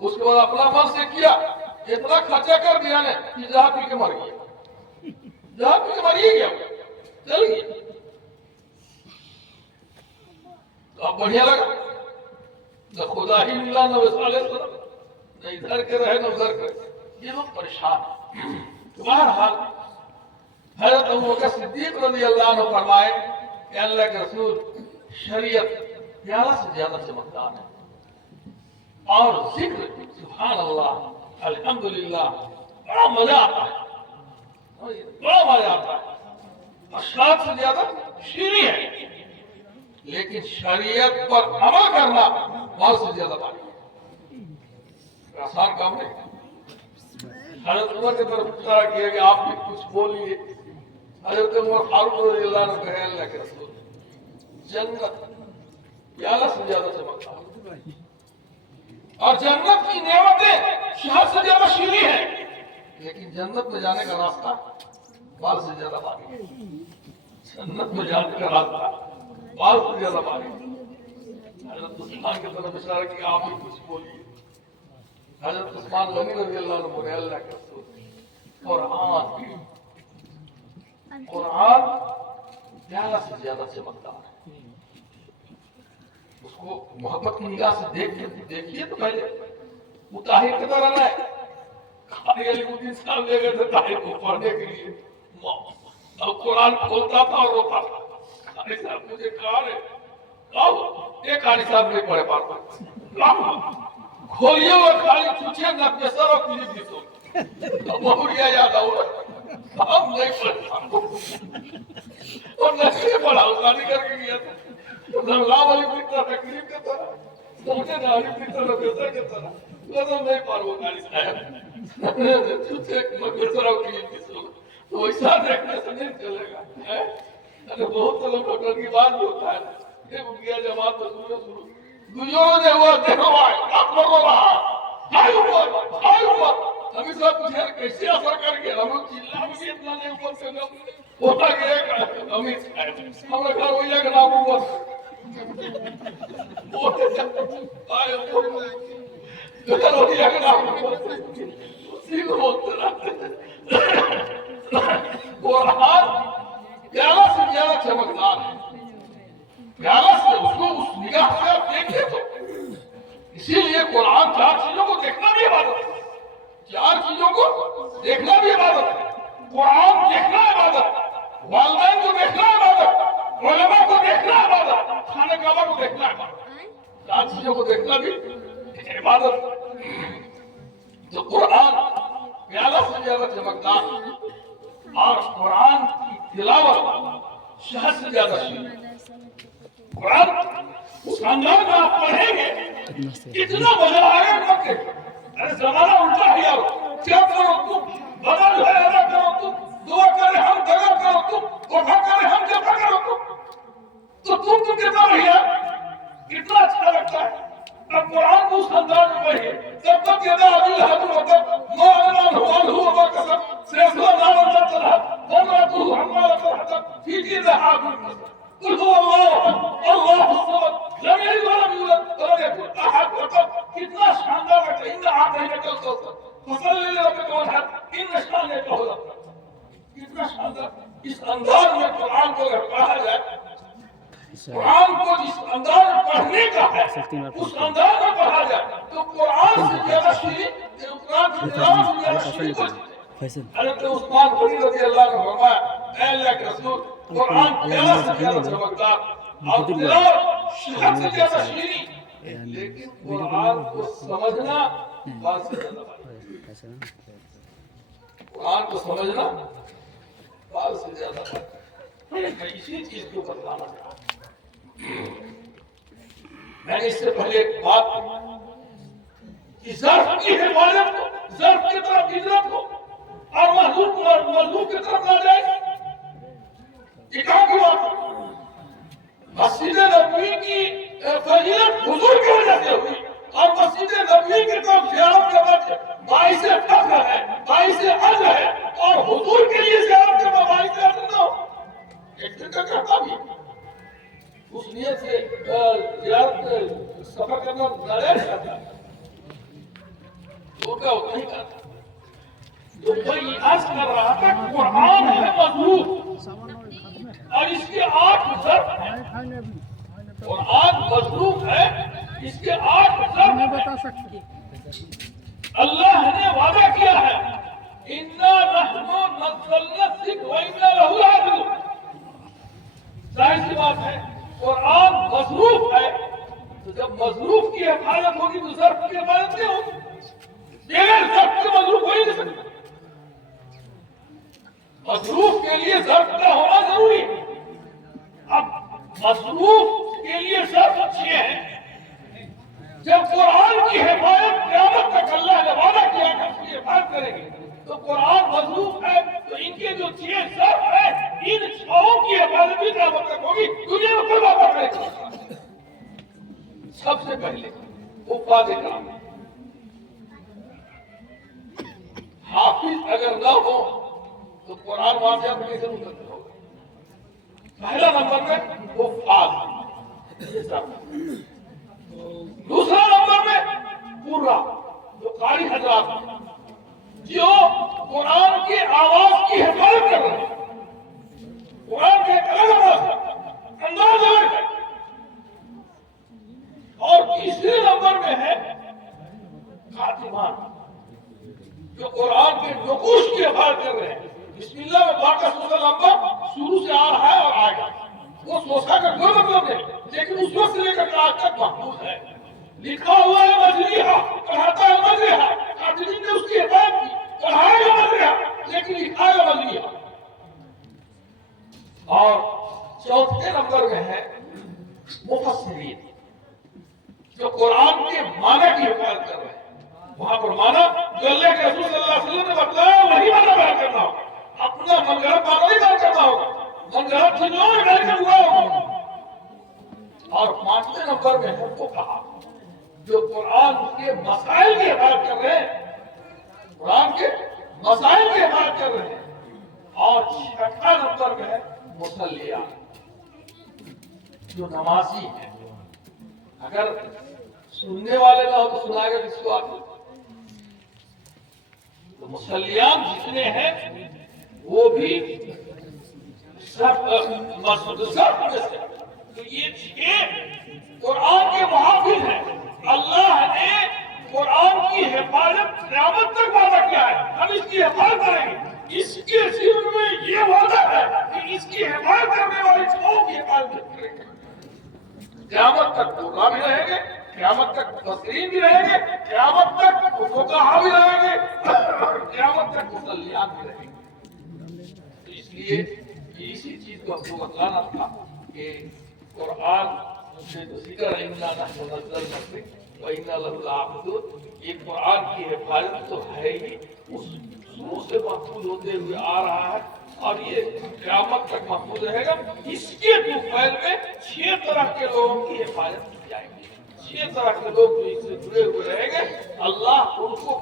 اس کے بعد اپنا من سے کیا، اتنا خرچہ کر دیا نے کہ جہاں پی کے مر گیا، جہاں پی کے مر ہی گیا، چل گیا. تو اب بڑھیا لگا، نہ خدا ہی ملا نہ وصال السلام، نہ ادھر کے رہے نہ ادھر کے. یہ لوگ پریشان ہیں. بہرحال حضرت ابوبکر صدیق رضی اللہ عنہ فرمائے کہ اللہ کے رسول شریعت زیادہ سے زیادہ چمکدار ہے، اور ذکر سبحان اللہ الحمدللہ بڑا مزہ آتا ہے، بڑا مزہ آتا ہے، اشراط سے زیادہ شیریں ہے، لیکن شریعت پر عمل کرنا بہت سے زیادہ باری ہے، آسان کام نہیں. حضرت عمر کی طرف اشارہ کیا کہ آپ بھی کچھ بولیے. حضرت عمر فاروق رضی اللہ عنہ کہے اللہ کے رسول جنت پیالہ سے زیادہ چمکتا ہے، اور جنت کی نعمتیں شہد سے زیادہ شیریں ہیں، لیکن جنت میں جانے کا راستہ بال سے زیادہ باری ہے. جنت میں جانے کا راستہ بال سے زیادہ باری ہے. حضرت عثمان کی طرف اشارہ کیا آپ بھی کچھ بولیے. حضرت عثمان غنی رضی اللہ عنہ بولے اللہ کے رسول قرآن زیادہ سے زیادہ چمکتا ہے، اس کو محبت کی نگاہ سے دیکھیے تو پہلے وہ طاہر کی طرح ہے. قاری علی الدین صاحب لے گئے تھے طاہر کو پڑھنے کے لیے، اب قرآن کھولتا تھا اور روتا تھا. قاری صاحب مجھے کہا رہے ایک قاری صاحب نہیں پڑھے پاتا، کھولیے اور خالی پوچھے نہ پیسر اور کلپ بھی سو بہریا یاد آؤ ہم نہیں پڑھتا اور نشے پڑھا اتانی کر کے گیا تھا. لاؤ علی پکتا تھا کلپ کے طرح، سمجھے نہ علی پکتا تھا پیسر کے طرح. لازم نہیں پڑھو قاری صاحب پوچھے پیسر اور کلپ بھی سو، تو ویسا دیکھنے سے نہیں چلے گا. بہت سے لوگ ڈاکٹر کی بات بھی ہوتا ہے یہ ان کی جماعت میں شروع دنیا نے ہوا دیکھو بھائی اکبر کو رہا ہائی اوپر ہمیں سب پوچھے کیسے اثر کر گیا. ہم لوگ چلا بھی اتنا نہیں اوپر سے لوگ ہوتا کہ ایک امید ہمارے گھر وہی ایک نام اوپر آئے اوپر گھر وہی ایک نام اوپر اسی کو بولتے رہتے قرآن زیادہ سے زیادہ چمکدار ہے. پیالہ سے اس کو اس نگاہ سے آپ دیکھیں تو اسی لیے قرآن چار چیزوں کو دیکھنا بھی عبادت ہے، چار چیزوں کو دیکھنا بھی عبادت ہے. قرآن دیکھنا عبادت، والدین کو دیکھنا عبادت، علماء کو دیکھنا عبادت، خانہ کعبہ کو دیکھنا عبادت. چار چیزوں کو دیکھنا بھی عبادت. تو قرآن پیالہ سے زیادہ چمکدار اور قرآن کی تلاوت شہد سے زیادہ شیریں. قرآن اس انداز میں آپ پڑھیں گے اتنا مزہ آئے گا کہ ارے زمانہ الٹا ہے یار، کیا کرو تم بدل ہے ایسا کرو تم، دعا کرے ہم دگا کرو تم، وفا کرے ہم جفا کرو تم، تو تم کتنا بھیا کتنا اچھا لگتا ہے. اب قرآن کو اس انداز میں پڑھیے تب تک یدا ابی لہب وتب ما اغنی عنہ مالہ وما کسب سیصلی نارا ذات لہب وامرأته حمالة الحطب في جیدها حبل من مسد. قل هو اللہ الصمد لم یلد ولم یولد ولم یکن احد. کتنا شاندار ہے. انا اعطیناک الکوثر فصل لربک وانحر ان شانئک هو الابتر. کتنا شاندار. اس انداز میں قرآن کو اگر پڑھا جائے، قرآن کو جس انداز میں پڑھنے کا ہے اس انداز میں پڑھا جائے تو قرآن سے زیادہ شیریں، قرآن سے زیادہ شیریں کچھ نہیں. حضرت عثمان غنی رضی اللہ عنہ فرمایا اے اللہ کے رسول قرآن پیالہ سے زیادہ چمکدار اور تلاوت شہد سے زیادہ شیریں، لیکن قرآن کو سمجھنا بات سے زیادہ بات. قرآن کو سمجھنا بات سے زیادہ بات. میں اسی چیز کو بتلانا چاہتا ہوں. میں نے اس سے پہلے ایک بات کہ ظرف کی حفاظت کو، ظرف کی طرف ہجرت کو اور مظلوم کی طرف نہ جائے. یہ کہاں کی بات ہے؟ مسجد نبوی کی فضیلت حضور کی وجہ سے ہوئی اور مسجد نبوی کی طرف زیارت کرنا باعث فخر ہے، باعث عز ہے، اور حضور کے لیے زیارت کرنا باعث عز نہ ہو. ایک دن کا کرتا بھی اس نیت سے زیارت سفر کرنا ناجائز کرتا ہے. ہوگا اتنا ہی کرتا. تو میں یہ عرض کر رہا تھا کہ قرآن ہے مضروب اور اس کے 8 ضرب ہیں. قرآن مضروب ہے، اس کے 8 ضرب ہیں. اللہ نے وعدہ کیا ہے اِنَّا نَحْنُ نَزَّلْنَا الذِّكْرَ وَإِنَّا لَهُ لَحَافِظُونَ. ظاہر سی بات ہے قرآن مضروب ہے، تو جب مضروب کی حفاظت ہوگی تو ظرف کی حفاظت نہیں ہوگی. بغیر ظرف کے مضروب ہو ہی نہیں سکتا. مضروب کے لیے ظرف کا ہونا ضروری ہے. اب مضروب کے لیے ظرف اچھے ہیں. جب قرآن کی حفاظت قیامت تک اللہ نے وعدہ کیا کہ اس کی حفاظت کریں گے، تو قرآن مضروب ہے تو ان کے جو 6 ظرف ہیں ان 6 کی حفاظت بھی قیامت تک ہوگی. دنیا میں کوئی بات کرے گا. سب سے پہلے حفاظ کرام حافظ اگر نہ ہو تو قرآن وہاں سے آپ کیسے منتقل ہوگا؟ پہلا نمبر میں حفاظ، دوسرا نمبر میں قرآ جو قاری حضرات جو قرآن کی آواز کی حفاظت کر رہے ہیں. قرآن کے ایک الگ آواز انداز الگ ہے. اور تیسرے نمبر میں ہے خاتمان جو قرآن کے نقوش کی حفاظت کر رہے ہیں. بسم اللہ میں باقا سورہ لمبا شروع سے آ رہا ہے اور آئے گا. وہ سوچا کا کوئی مطلب نہیں، لیکن اس وقت سے لے کر آج تک محفوظ ہے. لکھا ہوا ہے مجریہا، پڑھاتا ہے مجریہا. قاتلین نے اس کی حفاظت کی، پڑھائے گا مجریہا لیکن لکھا ہے مجریہا. اور چوتھے نمبر میں ہے مفسرین جو قرآن کے معنی کی حفاظت کر رہے ہیں. وہاں پر معنی جو اللہ کے رسول صلی اللہ علیہ وسلم نے بتلایا وہی معنی بیان کرنا ہوگا. اپنا من گھڑت معنی نہیں بیان کرنا ہوگا، من گھڑت سے جو بیان کر ہوا ہوگا. اور 5ویں نمبر میں ہے فقہا جو قرآن کے مسائل کی حفاظت کر رہے ہیں، قرآن کے مسائل کی حفاظت کر رہے ہیں. اور 6واں نمبر میں ہے مصلیان جو نمازی ہیں. اگر سننے والے نہ ہو تو سنائے گا کس کو آگے؟ تو مصلیان جتنے ہیں وہ بھی سب میں سے. تو یہ 6 قرآن کے محافظ ہیں. اللہ نے قرآن کی حفاظت قیامت تک وعدہ کیا ہے، ہم اس کی حفاظت کریں گے. اس کے ذمہ میں یہ وعدہ ہے کہ اس کی حفاظت کرنے والے 6 کی حفاظت کریں گے. قیامت تک قرآن بھی رہیں گے، قیامت تک مفسرین بھی رہیں گے، قیامت تک فقہا بھی رہیں گے، قیامت تک مصلیان بھی رہیں گے. تو اس لیے اسی چیز کو آپ کو بتانا تھا کہ قرآن سے تو ذکر ہے اِنَّا نَحْنُ نَزَّلْنَا الذِّكْرَ وَإِنَّا لَهُ لَحَافِظُونَ. یہ قرآن کی حفاظت تو ہے ہی، اس شروع سے محفوظ ہوتے ہوئے آ رہا ہے اور یہ قیامت تک محفوظ رہے گا. اس کے طوفیل میں 6 طرح کے لوگوں کی حفاظت کی جائے گی. 6 طرح کے لوگ جو اس سے جڑے ہوئے رہیں گے، اللہ ان کو